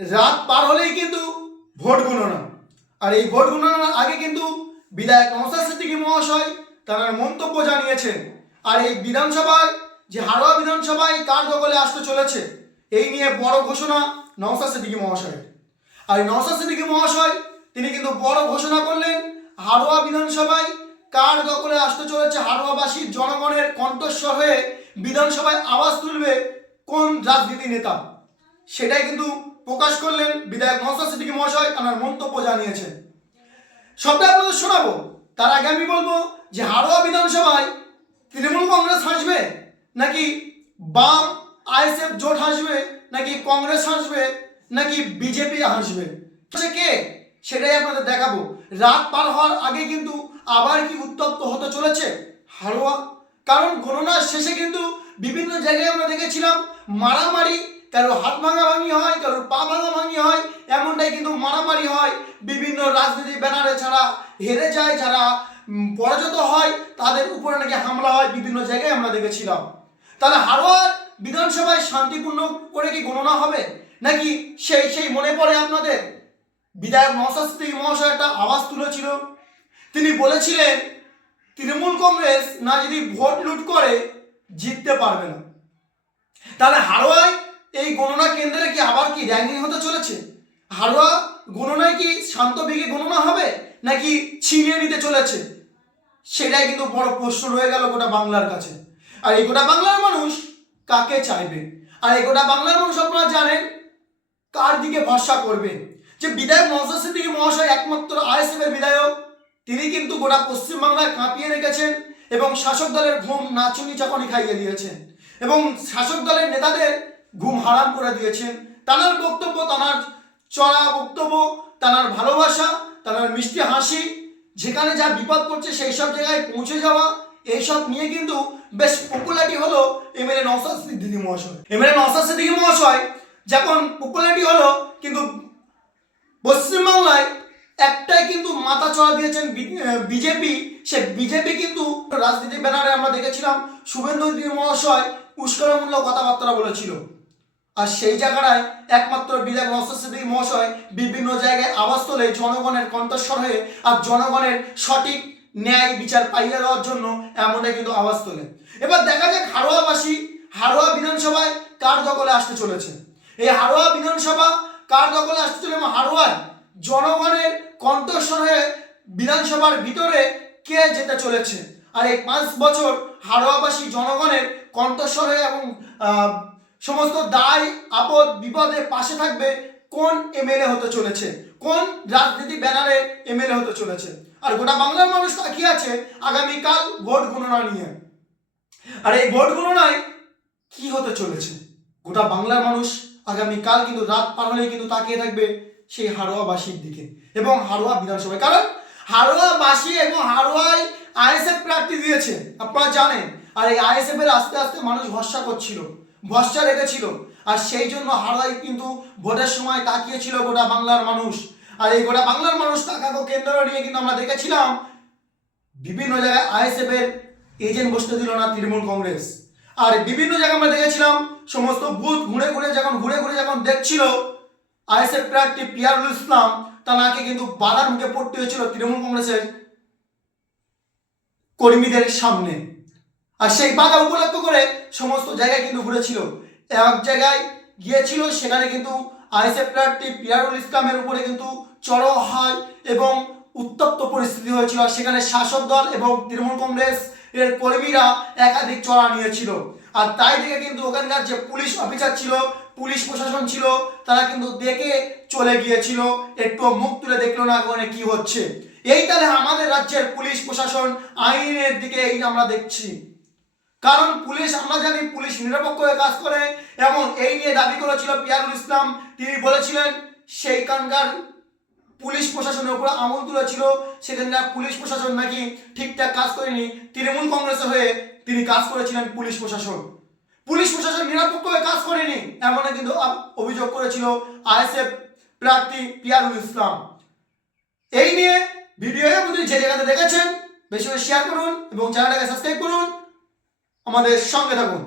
রাত পার হলেই কিন্তু ভোট গণনা। আর এই ভোট গণনার আগে কিন্তু বিধায়ক নওসাদ সিদ্দিকী মহাশয় তার মন্তব্য জানিয়েছেন। আর এই বিধানসভায়, যে হারোয়া বিধানসভায় কার দখলে আসতে চলেছে, এই নিয়ে বড় ঘোষণা নওসাদ সিদ্দিকী মহাশয়ের। আর এই নওসাদ সিদ্দিকী মহাশয়, তিনি কিন্তু বড় ঘোষণা করলেন হারোয়া বিধানসভায় কার দখলে আসতে চলেছে হারোয়াবাসীর জনগণের কণ্ঠস্বর হয়ে বিধানসভায় আওয়াজ তুলবে কোন রাজনীতি নেতা? সেটাই কিন্তু প্রকাশ করলেন বিধায়ক নওসাদ সিদ্দিকী মহাশয় তার মন্তব্য জানিয়েছেন। সবটা আপনাদের শোনাবো। তার আগে আমি বলব যে হারোয়া বিধানসভায় তৃণমূল কংগ্রেস হাসবে নাকি বাম আইএসএফ জোট হাসবে নাকি কংগ্রেস হাসবে নাকি বিজেপি হাসবে? কে? সেটাই আপনাদের দেখাবো। রাত পার হওয়ার আগে কিন্তু আবার কি উত্তপ্ত হতে চলেছে হারোয়া কারণ গণনার শেষে কিন্তু বিভিন্ন জায়গায় আমরা দেখেছিলাম মারামারি কারও হাত ভাঙা ভাঙি হয়, কারোর পা ভাঙা ভাঙি হয়, এমনটাই কিন্তু মারামারি হয়। বিভিন্ন রাজনীতি ব্যানারে ছাড়া হেরে যায়, যারা পরাজিত হয়, তাদের উপরে নাকি হামলা হয়, বিভিন্ন জায়গায় আমরা দেখেছিলাম। তাহলে হারোয়ার বিধানসভায় শান্তিপূর্ণ করে কি গণনা হবে? নাকি সেই সেই মনে পড়ে আপনাদের? বিধায়ক সিদ্দিকী মহাশয় একটা আওয়াজ তুলেছিল। তিনি বলেছিলেন, তৃণমূল কংগ্রেস না যদি ভোট লুট করে, জিততে পারবে না। তাহলে হারোয়ায় এই গণনা কেন্দ্রে কি আবার কি র্যাঙ্কিং হতে চলেছে? হারোয়া গণনায় কি শান্ত বেগে গণনা হবে নাকি ছিনিয়ে নিতে চলেছে? সেটাই কিন্তু বড় প্রশ্ন রয়ে গেল গোটা বাংলার কাছে। আর এই গোটা বাংলার মানুষ কাকে চাইবে? আর এই গোটা বাংলার মানুষ আপনারা জানেন কার দিকে ভরসা করবে? যে বিধায়ক নওসাদ সিদ্দিকী মহাশয় একমাত্র আইএসএফ এর বিধায়ক, তিনি কিন্তু গোটা পশ্চিমবাংলায় কাঁপিয়ে রেখেছেন এবং শাসক দলের ঘুম নাচুনি চাকনি খাইয়ে দিয়েছেন। এবং শাসক দলের নেতাদের ঘুম হারাম করে দিয়েছেন। তানার বক্তব্য, তানার চড়া বক্তব্য, তানার ভালোবাসা, তানার মিষ্টি হাসি, যেখানে যা বিপদ করছে সেই সব জায়গায় পৌঁছে যাওয়া এইসব নিয়ে কিন্তু বেশ পপুলারিটি হলো এমএলএ নওসাদ সিদ্দিকী মহাশয় এমএলএ নওসাদ সিদ্দিকী মহাশয় যখন পপুলারিটি হলো, কিন্তু পশ্চিমবাংলায় একটাই কিন্তু মাথা চড়া দিয়েছেন বিজেপি। সে বিজেপি কিন্তু রাজনীতি ব্যানারে আমরা দেখেছিলাম, শুভেন্দু মহাশয় উস্কারমূলক কথাবার্তা বলেছিল। আর সেই জায়গাটায় একমাত্র বিধায়ক সিদ্দিকী মহাশয় বিভিন্ন জায়গায় আওয়াজ তোলে জনগণের কণ্ঠস্বর হয়ে আর জনগণের সঠিক ন্যায় বিচার পাইয়ে দেওয়ার জন্য এমনটাই কিন্তু আওয়াজ তোলে। এবার দেখা যাক হারোয়াবাসী হারোয়া বিধানসভায় কার দখলে আসতে চলেছে। এই হারোয়া বিধানসভা কার দখলে আসতে চলে এবং হারোয়ায় জনগণের কণ্ঠস্বর হয়ে বিধানসভার ভিতরে কে যেতে চলেছে? আর এই পাঁচ বছর হারোয়াবাসী জনগণের কণ্ঠস্বর হয়ে এবং সমস্ত দায়, আপদ, বিপদে পাশে থাকবে কোন এমএলএ হতে চলেছে? কোন রাজনীতি ব্যানারে এমএলএ হতে চলেছে? আর গোটা বাংলার মানুষ তাকিয়ে আছে আগামীকাল ভোট গণনা নিয়ে। আর এই ভোট গণনায় কি হতে চলেছে? গোটা বাংলার মানুষ আগামীকাল কিন্তু রাত পার হলেই কিন্তু তাকিয়ে থাকবে সেই হারোয়াবাসীর দিকে এবং হারোয়া বিধানসভায়। কারণ হারোয়াবাসী এবং হারোয়ায় আইএসএফ প্রার্থী দিয়েছে, আপনারা জানেন। আর এই আইএসএফ এর আস্তে আস্তে মানুষ ভরসা করছিল। ভরসা রেখেছিল। আর সেই জন্য হারোয়ায় কিন্তু ভোটের সময় তাকিয়েছিল গোটা বাংলার মানুষ। আর এই গোটা বাংলার মানুষ তাকাকে কেন্দ্র নিয়ে কিন্তু আমরা দেখেছিলাম, বিভিন্ন জায়গায় আইএসএফ এর এজেন্ট বসতে দিল না তৃণমূল কংগ্রেস। আর বিভিন্ন জায়গায় আমরা দেখেছিলাম, সমস্ত বুথ ঘুরে ঘুরে যখন, ঘুরে ঘুরে যখন দেখছিল, আইএসএফ প্রার্থী পিয়ারুল ইসলাম তাকে কিন্তু বাধার মুখে পড়তে হয়েছিল তৃণমূল কংগ্রেসের কর্মীদের সামনে। আর সেই বাধা উপলক্ষ করে সমস্ত জায়গায় কিন্তু ঘুরেছিল। এক জায়গায় গিয়েছিল, সেখানে কিন্তু আইএসএফ প্রার্থী পিয়ারুল ইসলামের উপরে কিন্তু চড়াও হয় এবং উত্তপ্ত পরিস্থিতি হয়েছিল। আর সেখানে শাসক দল এবং তৃণমূল কংগ্রেস এর কর্মীরা একাধিক চড়া নিয়েছিল। আর তাই থেকে কিন্তু ওখানকার যে পুলিশ অফিসার ছিল, পুলিশ প্রশাসন ছিল, তারা কিন্তু দেখে চলে গিয়েছিল। একটু মুখ তুলে দেখল না ওখানে কি হচ্ছে। এই তাহলে আমাদের রাজ্যের পুলিশ প্রশাসন আইনের দিকে এই আমরা দেখছি। কারণ পুলিশ, আমরা জানি পুলিশ নিরপেক্ষ হয়ে কাজ করে এবং এই নিয়ে দাবি করেছিল পিয়ারুল ইসলাম। তিনি বলেছিলেন, সেইখানকার পুলিশ প্রশাসনের উপরে আমল তুলেছিল সেখানকার পুলিশ প্রশাসন নাকি ঠিকঠাক কাজ করেনি। তৃণমূল কংগ্রেসের হয়ে তিনি কাজ করেছিলেন পুলিশ প্রশাসন। পুলিশ প্রশাসন নিরপেক্ষ হয়ে কাজ করেনি এমন কিন্তু অভিযোগ করেছিল আইএসএফ প্রার্থী পিয়ারুল ইসলাম। এই নিয়ে ভিডিও যে জায়গাতে দেখেছেন, বেশি করে শেয়ার করুন এবং চ্যানেলটাকে সাবস্ক্রাইব করুন। আমাদের সঙ্গে থাকুন।